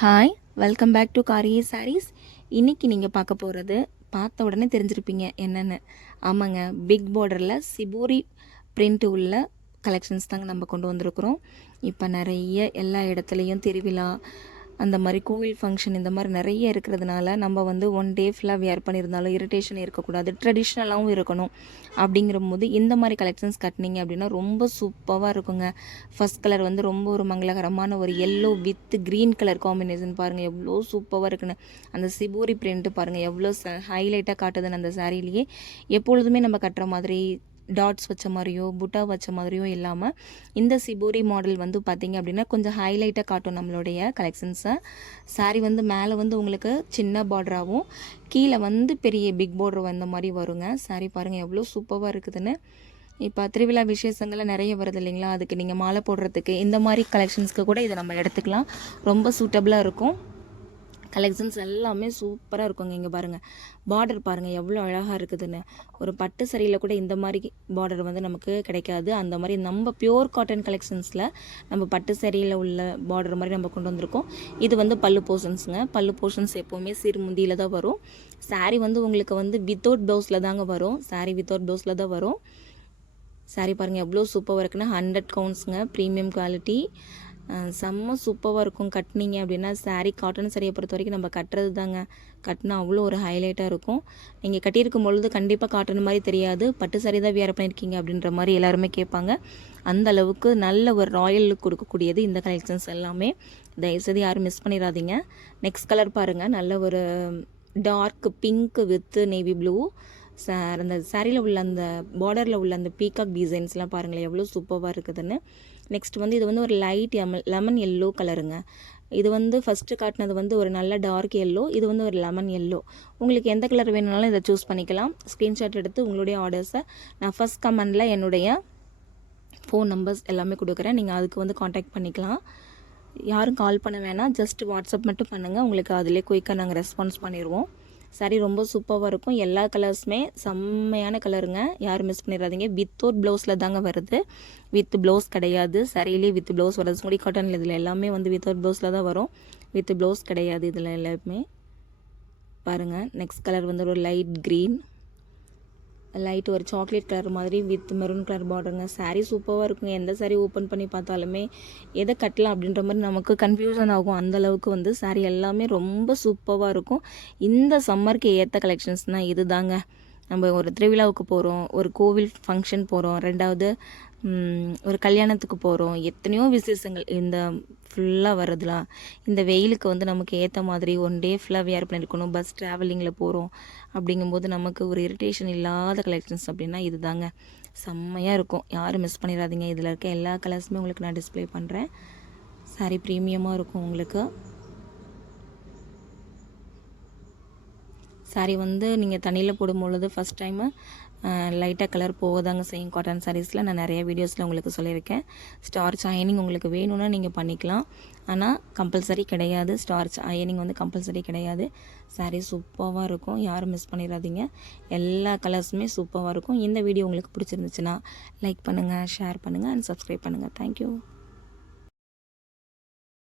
Hi, welcome back to காரியே sarees. இன்றைக்கி நீங்கள் பார்க்க போகிறது பார்த்த உடனே தெரிஞ்சிருப்பீங்க என்னென்னு. ஆமாங்க, பிக் பார்டரில் சிபோரி பிரிண்ட் உள்ள கலெக்ஷன்ஸ் தாங்க நம்ம கொண்டு வந்திருக்கிறோம். இப்போ நிறைய எல்லா இடத்துலையும் திருவிழா, அந்த மாதிரி கோவில் ஃபங்க்ஷன் இந்த மாதிரி நிறைய இருக்கிறதுனால நம்ம வந்து ஒன் டே ஃபுல்லாக வியர் பண்ணியிருந்தாலும் இரிட்டேஷன் இருக்கக்கூடாது, ட்ரெடிஷ்னலாகவும் இருக்கணும். அப்படிங்கிற போது இந்த மாதிரி கலெக்ஷன்ஸ் கட்டினீங்க அப்படின்னா ரொம்ப சூப்பராக இருக்குங்க. ஃபஸ்ட் கலர் வந்து ரொம்ப ஒரு மங்களகரமான ஒரு yellow with green colour combination பாருங்கள் எவ்வளோ சூப்பராக இருக்குன்னு. அந்த சிபோரி பிரிண்ட்டு பாருங்கள் எவ்வளோ ஹைலைட்டாக காட்டுதுன்னு அந்த சாரீலேயே. எப்பொழுதுமே நம்ம கட்டுற மாதிரி டாட்ஸ் வச்ச மாதிரியோ புட்டா வச்ச மாதிரியோ இல்லாமல் இந்த சிபோரி மாடல் வந்து பார்த்திங்க அப்படின்னா கொஞ்சம் ஹைலைட்டாக காட்டும் நம்மளுடைய கலெக்ஷன்ஸை. சாரீ வந்து மேலே வந்து உங்களுக்கு சின்ன பார்டராகவும் கீழே வந்து பெரிய பிக் பார்டர் வந்த மாதிரி வருங்க. சாரீ பாருங்கள் எவ்வளோ சூப்பராக இருக்குதுன்னு. இப்போ திருவிழா விசேஷங்கள்லாம் நிறைய வருது இல்லைங்களா, அதுக்கு நீங்கள் மாலை போடுறதுக்கு இந்த மாதிரி கலெக்ஷன்ஸ்க்கு கூட இதை நம்ம எடுத்துக்கலாம். ரொம்ப சூட்டபுளாக இருக்கும். கலெக்ஷன்ஸ் எல்லாமே சூப்பராக இருக்குங்க. இங்கே பாருங்கள், பார்டர் பாருங்கள் எவ்வளோ அழகாக இருக்குதுன்னு. ஒரு பட்டு சரியில் கூட இந்த மாதிரி பார்டர் வந்து நமக்கு கிடைக்காது. அந்த மாதிரி நம்ம பியோர் காட்டன் கலெக்ஷன்ஸில் நம்ம பட்டு சரியில் உள்ள பார்டர் மாதிரி நம்ம கொண்டு வந்திருக்கோம். இது வந்து பல்லு போர்ஷன்ஸுங்க. பல்லு போர்ஷன்ஸ் எப்போவுமே சிறுமுந்தியில் தான் வரும். சாரீ வந்து உங்களுக்கு வந்து வித்தவுட் ப்ளவுஸில் தாங்க வரும். சாரீ வித்தவுட் ப்ளவுஸில் தான் வரும். சாரீ பாருங்கள் எவ்வளோ சூப்பராக இருக்குன்னா 100 கவுண்ட்ஸுங்க, ப்ரீமியம் குவாலிட்டி. செம்ம சூப்பராக இருக்கும். கட்டினீங்க அப்படின்னா சாரீ காட்டன் சாரியை பொறுத்த வரைக்கும் நம்ம கட்டுறது தாங்க, கட்டினா அவ்வளோ ஒரு ஹைலைட்டாக இருக்கும். நீங்கள் கட்டியிருக்கும் பொழுது கண்டிப்பாக காட்டன் மாதிரி தெரியாது, பட்டு சாரி தான் வியர் பண்ணியிருக்கீங்க அப்படின்ற மாதிரி எல்லாருமே கேட்பாங்க. அந்த அளவுக்கு நல்ல ஒரு ராயல் லுக் கொடுக்கக்கூடியது இந்த கலெக்ஷன்ஸ் எல்லாமே. தயவுசெய்து யாரும் மிஸ் பண்ணிடாதீங்க. நெக்ஸ்ட் கலர் பாருங்கள், நல்ல ஒரு dark pink with navy blue. அந்த சாரியில் உள்ள அந்த பார்டரில் உள்ள அந்த பீகாக் டிசைன்ஸ்லாம் பாருங்களேன் எவ்வளோ சூப்பராக இருக்குதுன்னு. நெக்ஸ்ட் வந்து இது வந்து ஒரு லைட் லெமன் எல்லோ கலருங்க. இது வந்து ஃபஸ்ட்டு காட்டினது வந்து ஒரு நல்ல டார்க் எல்லோ, இது வந்து ஒரு லெமன் எல்லோ. உங்களுக்கு எந்த கலர் வேணுனாலும் இதை சூஸ் பண்ணிக்கலாம். ஸ்க்ரீன்ஷாட் எடுத்து உங்களுடைய ஆர்டர்ஸை நான் ஃபஸ்ட் கமெண்டில் என்னுடைய ஃபோன் நம்பர்ஸ் எல்லாமே கொடுக்குறேன், நீங்கள் அதுக்கு வந்து காண்டாக்ட் பண்ணிக்கலாம். யாரும் கால் பண்ண வேணாம், ஜஸ்ட் வாட்ஸ்அப் மட்டும் பண்ணுங்கள், உங்களுக்கு அதிலே குயிக்காக நாங்கள் ரெஸ்பான்ஸ் பண்ணிடுவோம். சாரீ ரொம்ப சூப்பராக இருக்கும். எல்லா கலர்ஸுமே செம்மையான கலருங்க, யாரும் மிஸ் பண்ணிடாதீங்க. வித்தவுட் ப்ளவுஸில் தாங்க வருது, வித் ப்ளவுஸ் கிடையாது. சாரியிலே வித் ப்ளவுஸ் வருது. முடி காட்டனில் இதில் எல்லாமே வந்து வித்தவுட் ப்ளவுஸில் தான் வரும், வித் ப்ளவுஸ் கிடையாது இதில் எல்லாமே. பாருங்கள், நெக்ஸ்ட் கலர் வந்து ஒரு லைட் க்ரீன், லைட் ஒரு சாக்லேட் கலர் மாதிரி வித் மெரூன் கலர் பார்டருங்க. சாரீ சூப்பராக இருக்குங்க. எந்த சாரீ ஓப்பன் பண்ணி பார்த்தாலுமே எதை கட்டலாம் அப்படின்ற மாதிரி நமக்கு கன்ஃபியூஷன் ஆகும். அந்தளவுக்கு வந்து சாரீ எல்லாமே ரொம்ப சூப்பராக இருக்கும். இந்த சம்மருக்கு ஏற்ற கலெக்ஷன்ஸ்னால் இது தாங்க. நம்ம ஒரு திருவிழாவுக்கு போகிறோம், ஒரு கோவில் ஃபங்க்ஷன் போகிறோம், ரெண்டாவது ஒரு கல்யாணத்துக்கு போகிறோம், எத்தனையோ விசேஷங்கள் இந்த ஃபுல்லாக வருதுலாம். இந்த வெயிலுக்கு வந்து நமக்கு ஏற்ற மாதிரி ஒன் டே ஃபுல்லாக வியர் பண்ணியிருக்கணும், பஸ் ட்ராவலிங்கில் போகிறோம் அப்படிங்கும்போது நமக்கு ஒரு இரிட்டேஷன் இல்லாத கலெக்ஷன்ஸ் அப்படின்னா இது தாங்க. செம்மையாக இருக்கும், யாரும் மிஸ் பண்ணிடாதீங்க. இதில் இருக்க எல்லா கலர்ஸுமே உங்களுக்கு நான் டிஸ்பிளே பண்ணுறேன். சாரீ ப்ரீமியமாக இருக்கும் உங்களுக்கு. சாரீ வந்து நீங்கள் தண்ணியில் போடும்பொழுது ஃபஸ்ட் டைமு லைட்டாக கலர் போகதாங்க செய்யும். காட்டன் சாரீஸில் நான் நிறைய வீடியோஸில் உங்களுக்கு சொல்லியிருக்கேன். ஸ்டார்ச் அயனிங் உங்களுக்கு வேணும்னா நீங்கள் பண்ணிக்கலாம், ஆனால் கம்பல்சரி கிடையாது. ஸ்டார்ச் அயனிங் வந்து கம்பல்சரி கிடையாது. சாரீ சூப்பராக இருக்கும், யாரும் மிஸ் பண்ணிடாதீங்க. எல்லா கலர்ஸுமே சூப்பராக இருக்கும். இந்த வீடியோ உங்களுக்கு பிடிச்சிருந்துச்சுன்னா லைக் பண்ணுங்கள், ஷேர் பண்ணுங்கள் அண்ட் சப்ஸ்கிரைப் பண்ணுங்கள். தேங்க்யூ.